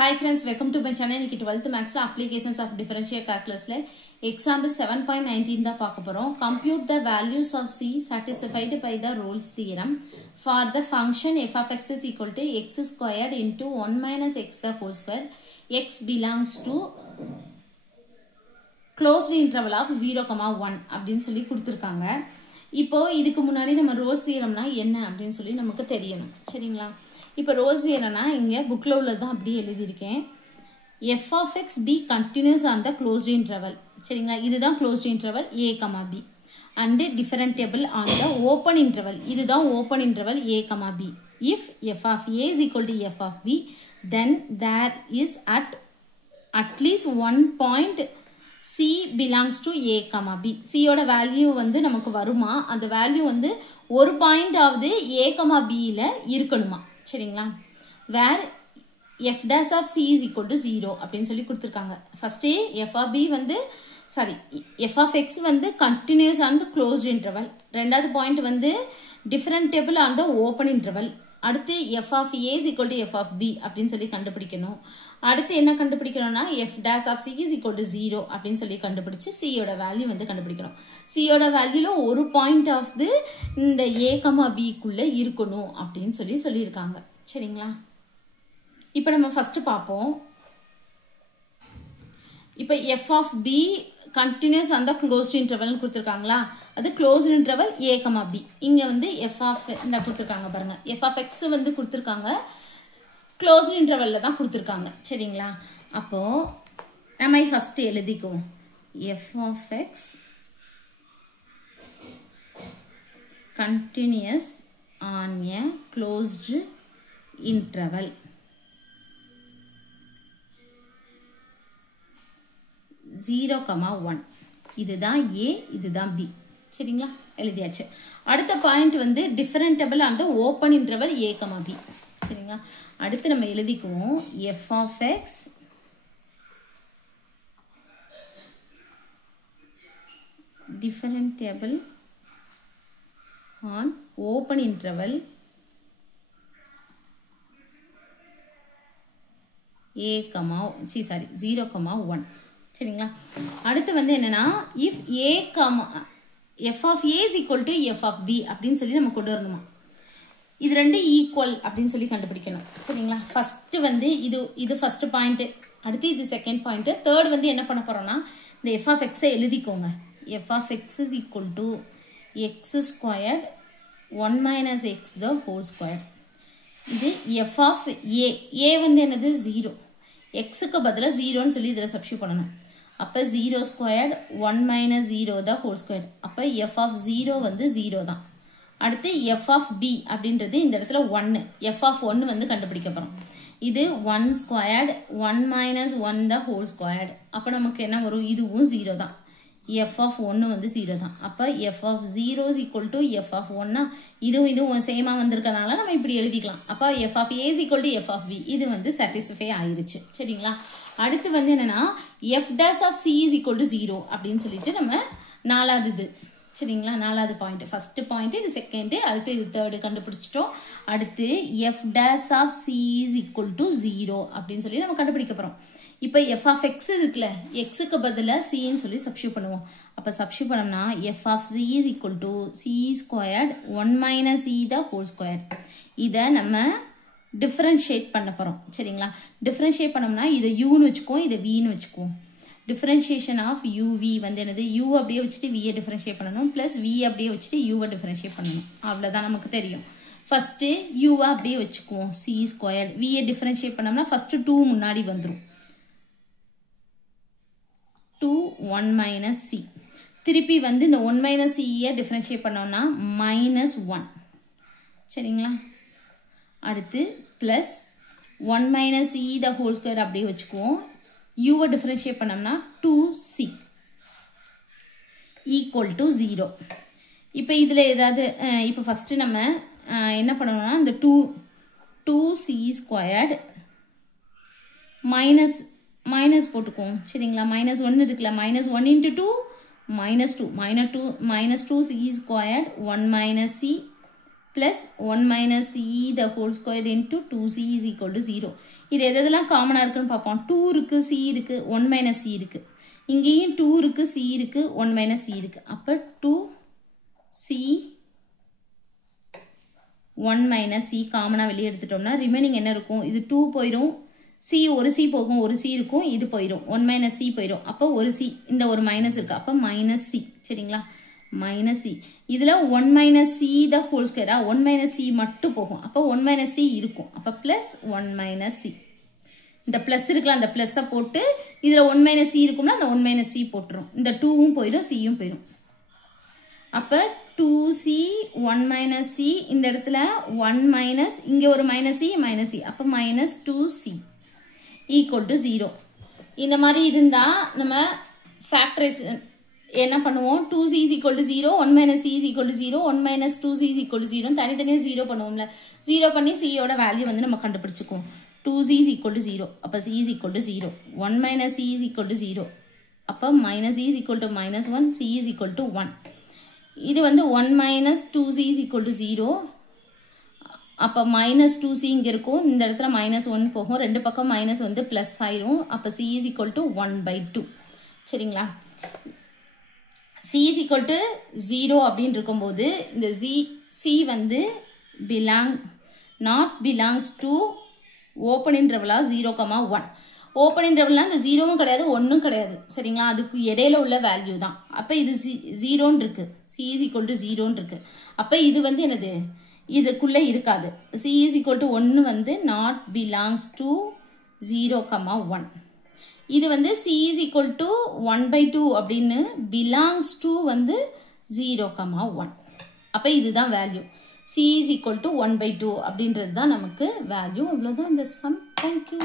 Hi friends, welcome to my channel. This is 12th Maths Applications of Differential Calculus. Example 7.19 da paakaporom. Compute the values of C satisfied by the Rolle's theorem for the function f of x is equal to x squared into 1 minus x the whole square. X belongs to closed interval of 0,1 அப்படினு சொல்லி கொடுத்திருக்காங்க. இப்போ இதுக்கு முன்னாடி நம்ம Rolle's தியரம்னா என்ன அப்படினு சொல்லி நமக்கு தெரியணும். சரிங்களா? இப்போ ரோல்ஸ் தியரம்னா இங்க புக்ல உள்ளதான் அப்படியே எழுதி இருக்கேன். f of x be continuous on the closed interval. சரிங்களா? இதுதான் closed interval a, b and differentiable on the open interval. இதுதான் open interval a, b. If f of a is equal to f of b, then there is at least one point C belongs to a, b. C ஓட value வந்து நமக்கு வருமா? அந்த value வந்து ஒரு point ஆவது a, b ல இருக்கணுமா? சரிங்களா? where f dash of c is equal to 0 அப்படினு சொல்லி கொடுத்திருக்காங்க. ஃபர்ஸ்ட் f of b வந்து f of x வந்து continuous on the closed interval. ரெண்டாவது பாயிண்ட் வந்து differentiable on the open interval. அடுத்து f of a is equal to f of b அப்படினு சொல்லி கண்டுபிடிக்கணும். அடுத்து என்ன கண்டுபிடிக்கணும்னா f dash of c is equal to 0 அப்படினு சொல்லி கண்டுபிடிச்சு c யோட வேல்யூ வந்து கண்டுபிடிக்கணும். c யோட வேல்யூல ஒரு பாயிண்ட் ஆஃப் தி இந்த a, b குள்ள இருக்கணும் அப்படினு சொல்லி சொல்லிருக்காங்க. சரிங்களா? இப்போ நம்ம ஃபர்ஸ்ட் பாப்போம். இப்போ f of b continuous on the closed interval னு கொடுத்திருக்காங்களா? அது closed interval a, b. இங்க வந்து f of இந்த கொடுத்திருக்காங்க பாருங்க. f of x வந்து கொடுத்திருக்காங்க. closed interval ல தான் கொடுத்திருக்காங்க. சரிங்களா? அப்போ நம்ம first எழுதிக்குவோம். f of x continuous on a closed interval. 0,1 இதுதான் a, இதுதான் b. சரிங்களா? எழுதியாச்சு. அடுத்த பாயிண்ட் வந்து differentiable on the open interval a, b. சரிங்களா? அடுத்து நம்ம எழுதிக்குவோம் f of x differentiable on open interval a, 0,1. சரிங்களா? அடுத்து வந்து என்னன்னா if a, f of a is equal to f of b அப்படினு சொல்லி நம்ம கொண்டு வரணுமா? இது ரெண்டு ஈக்குவல் அப்படினு சொல்லி கண்டுபிடிக்கணும். சரிங்களா? ஃபர்ஸ்ட் வந்து இது ஃபர்ஸ்ட் பாயிண்ட், அடுத்து இது செகண்ட் பாயிண்ட், தேர்ட் வந்து என்ன பண்ண போறோம்னா இந்த f of x எழுதிக்கோங்க. f of x is equal to x squared 1 minus x the whole squared. இது f of a. a வந்து என்னது? 0. x க்கு பதிலா 0 னு சொல்லி இதல சப்ஸ்டிட்யூட் பண்ணனும். அப்ப 0 squared 1 minus 0 the whole squared. அப்ப f of 0 வந்து 0 தான். அடுத்து f of b அப்படின்றது இந்த இடத்துல 1. f of 1 வந்து கண்டுபிடிக்க போறோம். இது 1 squared 1 minus 1 the whole squared. அப்ப நமக்கு என்ன வரும்? இதுவும் 0 தான். f of 1 வந்து 0 தான். அப்ப f of 0 is equal to f of 1. இதுவும் சேமா வந்திருக்கனால நம்ம இப்படி எழுதிக்கலாம். அப்ப f of a is equal to f of b. இது வந்து satisfy ஆயிருச்சு. சரிங்களா? அடுத்து வந்து என்னன்னா f dash of c is equal to 0 அப்படினு சொல்லிட்டு நம்ம நாலாவது இது. சரிங்களா? நாலாவது பாயிண்ட். ஃபர்ஸ்ட் பாயிண்ட், இது செகண்ட், அடுத்து இது தேர்ட் கண்டுபிடிச்சிட்டோம். அடுத்து f dash of c is equal to 0 அப்படினு சொல்லி நம்ம கண்டுபிடிக்க போறோம். இப்போ f of x இருக்குல, x க்கு பதிலா c ன்னு சொல்லி சப்ஸ்டிட்யூட் பண்ணுவோம். அப்ப சப்ஸ்டிட்யூட் பண்ணோம்னா f of c is equal to c squared 1 minus c the whole squared. இத நம்ம டிஃபரன்ஷியேட் பண்ண போறோம். சரிங்களா? டிஃபரன்ஷியேட் பண்ணோம்னா இத u ன்னு வெச்சுக்குவோம், இத v ன்னு வெச்சுக்குவோம். டிஃபரன்ஷியேஷன் ஆஃப் uv வந்து என்னது? u அப்படியே வச்சிட்டு v டிஃபரன்ஷியேட் பண்ணனும், பிளஸ் v அப்படியே வச்சிட்டு u டிஃபரன்ஷியேட் பண்ணனும். அவ்வளவுதான் நமக்கு தெரியும். ஃபர்ஸ்ட் u அப்படியே வச்சுக்குவோம், c squared. v டிஃபரன்ஷியேட் பண்ணோம்னா ஃபர்ஸ்ட் 2 முன்னாடி வந்துரும். 2 1 minus c. திருப்பி வந்து இந்த 1 minus c யை டிஃபரன்ஷியேட் பண்ணோம்னா -1. சரிங்களா? அடுத்து plus 1 minus c the whole square அப்படியே வச்சுக்குவோம். u வை டிஃபரன்ஷியேட் பண்ணோம்னா 2c equal to 0. இப்போ இதுல ஏதாவது இப்போ ஃபர்ஸ்ட் நம்ம என்ன பண்ணனும்னா இந்த 2c squared மைனஸ் போட்டுக்குவோம். சரிங்களா? -1 இருக்குல, -1 into 2 -2 -2c squared 1 minus c plus 1 minus c the whole square into 2c is equal to 0. இது எதெல்லாம் காமனா இருக்குன்னு பார்ப்போம். 2 இருக்கு, c இருக்கு, 1 minus c இருக்கு. இங்கேயும் 2 இருக்கு, c இருக்கு, 1 minus c இருக்கு. அப்ப 2c 1 minus c காமனா வெளியே எடுத்துட்டோம்னா ரிமைனிங் என்ன இருக்கும்? இது 2 போயிடும், c ஒரு c போகும், ஒரு c இருக்கும், இது போயிடும், 1 minus c போயிடும். அப்ப ஒரு c, இந்த ஒரு மைனஸ் இருக்கு, அப்ப minus c. சரிங்களா? minus c. இதுல 1 minus c the whole square, 1 minus c மட்டும் போகும், அப்ப 1 minus c இருக்கும், அப்ப plus 1 minus c. இந்த plus இருக்கலாம், அந்த plus போட்டு இதுல 1 minus c இருக்கும்னா அந்த 1 minus c போட்டுரும், இந்த 2ம் போயிடும், cயும் போயிடும். அப்ப 2c 1 minus c, இந்த இடத்துல 1 minus, இங்க ஒரு minus c, அப்ப minus 2c equal to 0. இந்த மாதிரி இருந்தா நம்ம factorization என்ன பண்ணுவோம்? 2c is equal to 0, 1 minus c is equal to 0, 1 minus 2c is equal to 0, தனித்தனியா 0 பண்ணுவோம்ல, 0 பண்ணி c யோட வேல்யூ வந்து நம்ம கண்டுபிடிச்சுக்குவோம். 2c is equal to 0, அப்ப c is equal to 0, 1 minus c is equal to 0, அப்ப minus c is equal to minus 1, c is equal to 1. இது வந்து 1 minus 2c is equal to 0, அப்ப minus 2c இங்க இருக்கும், இந்த இடத்துல minus 1 போகும், ரெண்டு பக்கம் minus வந்து plus ஆயிரும், அப்ப c is equal to 1/2. சரிங்களா? c is equal to 0 அப்படின்னு இருக்கும்போது இந்த c வந்து belongs to open interval 0, 1. Open இன்டர்வல்னா இந்த 0வும் கிடையாது, 1ம் கிடையாது. சரிங்களா? அதுக்கு இடையில உள்ள வேல்யூ தான். அப்ப இது 0ன்னு இருக்கு, c is equal to 0ன்னு இருக்கு. அப்ப இது வந்து என்னது? இதுக்குள்ள இருக்காது. c is equal to 1 வந்து not belongs to 0, 1. இது வந்து c is equal to 1/2 அப்படின்னு belongs to வந்து 0, 1. அப்ப இதுதான் value. c is equal to 1/2 அப்படின்றது தான் நமக்கு வேல்யூ. அவ்வளவுதான் இந்த சம். Thank you.